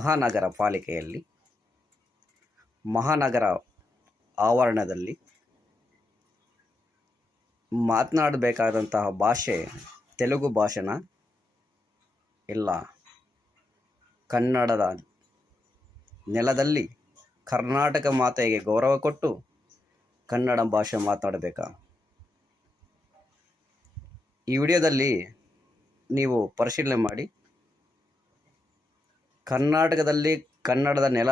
ಮಹಾನಗರ ಪಾಲಿಕೆಯಲ್ಲಿ ಮಹಾನಗರ ಆವರಣದಲ್ಲಿ ಮಾತನಾಡಬೇಕಾದಂತಹ ಭಾಷೆ ತೆಲುಗು ಭಾಷೆನ ಇಲ್ಲ ಕನ್ನಡದ ನೆಲದಲ್ಲಿ ಕರ್ನಾಟಕ ಮಾತೆಗೆ ಗೌರವ ಕೊಟ್ಟು ಕನ್ನಡ ಭಾಷೆ ಮಾತನಾಡಬೇಕಾ? ಈ ವಿಡಿಯೋದಲ್ಲಿ ನೀವು ಪರಿಶೀಲನೆ ಮಾಡಿ. ಕರ್ನಾಟಕದಲ್ಲಿ ಕನ್ನಡದ ನೆಲ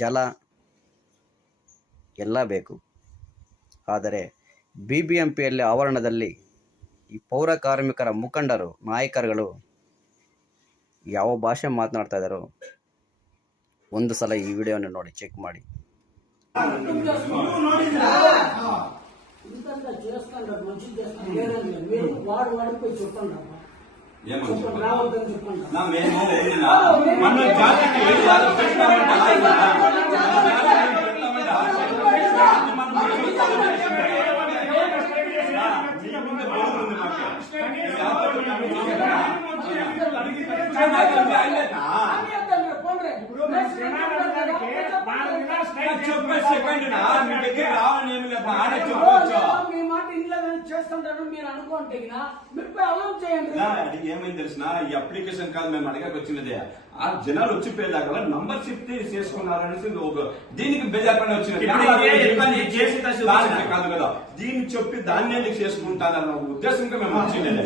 ಜಲ ಎಲ್ಲ ಬೇಕು. ಆದರೆ BBMPಯಲ್ಲಿ ಆವರಣದಲ್ಲಿ ಈ ಪೌರ ಕಾರ್ಮಿಕರ ಮುಖಂಡರು ನಾಯಕರುಗಳು ಯಾವ ಭಾಷೆ ಮಾತನಾಡ್ತಾ ಇದ್ದಾರೋ ಒಂದು ಸಲ ಈ ವಿಡಿಯೋನ ನೋಡಿ, ಚೆಕ್ ಮಾಡಿ. ఏమైంది తెలిసిన ఈ అప్లికేషన్ కాదు మేము అడగక వచ్చినదే. ఆ జనాలు వచ్చి పేదాక నంబర్ చెప్తే చేసుకున్నారనేసి దీనికి బేజాపడి వచ్చినది కాదు కదా. దీన్ని చెప్పి దాన్ని ఎందుకు చేసుకుంటారన్న ఉద్దేశంగా మేము వచ్చినది.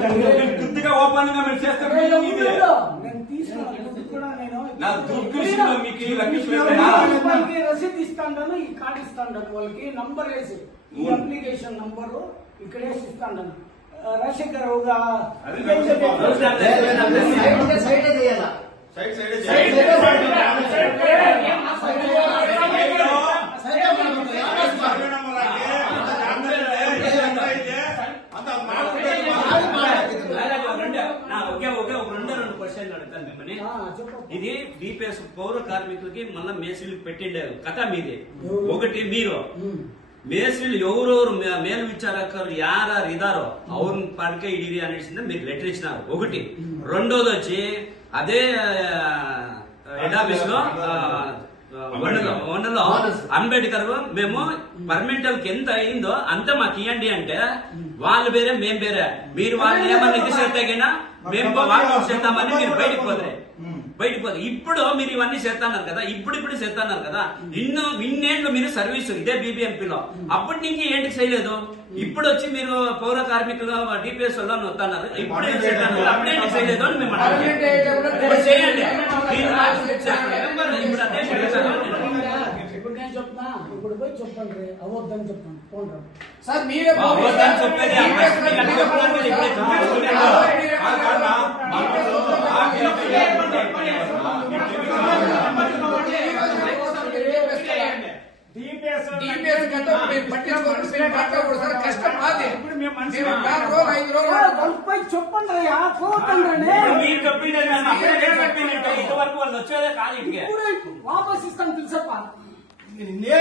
కొద్దిగా ఓపెన్ గా మేము చేస్తాం. నా దుర్దృష్టం మీకు రసీదు ఇస్తాను, ఈ కార్డు ఇస్తాను, వాళ్ళకి నంబర్ వేసి ఈ అప్లికేషన్ నంబరు ఇక్కడ వేసి ఇస్తాను. రాజశేఖర్ ఇది BPS పౌర కార్మికులకి మళ్ళీ మేస్త్రీలు పెట్టిండారు కథ మీది. ఒకటి మీరు మేస్త్రీలు ఎవరెవరు మేలు విచారకరు యారు ఇదారో అవును పడికే ఇడిరి అనేసి మీరు లెటర్ ఇచ్చినారు. ఒకటి. రెండోది వచ్చి అదే హెడ్ ఆఫీస్ లో వండలో అంబేద్కర్ మేము పర్మనెంట్ ఎంత అయిందో అంత మాకు ఇవ్వండి అంటే వాళ్ళు వేరే మేము వేరే. మీరు వాళ్ళు ఏమన్నా ఇది చేస్తాగినా మేము వాళ్ళు చేద్దామని మీరు బయటికి పోతారు. ఇప్పుడు మీరు ఇవన్నీ చేస్తున్నారు కదా, ఇప్పుడు చేస్తున్నారు కదా. ఇన్నేళ్ళు మీరు సర్వీస్ ఇదే BBMPలో అప్పటి నుంచి ఏంటికి చేయలేదు. ఇప్పుడు వచ్చి మీరు పౌర కార్మికులు DPS లో వస్తున్నారు. ఇప్పుడు అప్పుడేంటి చేయలేదు అని మేము చేయండి. ఇప్పుడు నేను చెప్తున్నా, ఇప్పుడు పోయి చెప్పండి అవద్దని చెప్పండి సార్. మీరే చెప్పేది ఇంతవరకు వాళ్ళు వచ్చేదే కాదు. వాపస్ ఇస్తాను తెలుసప్ప. మీరే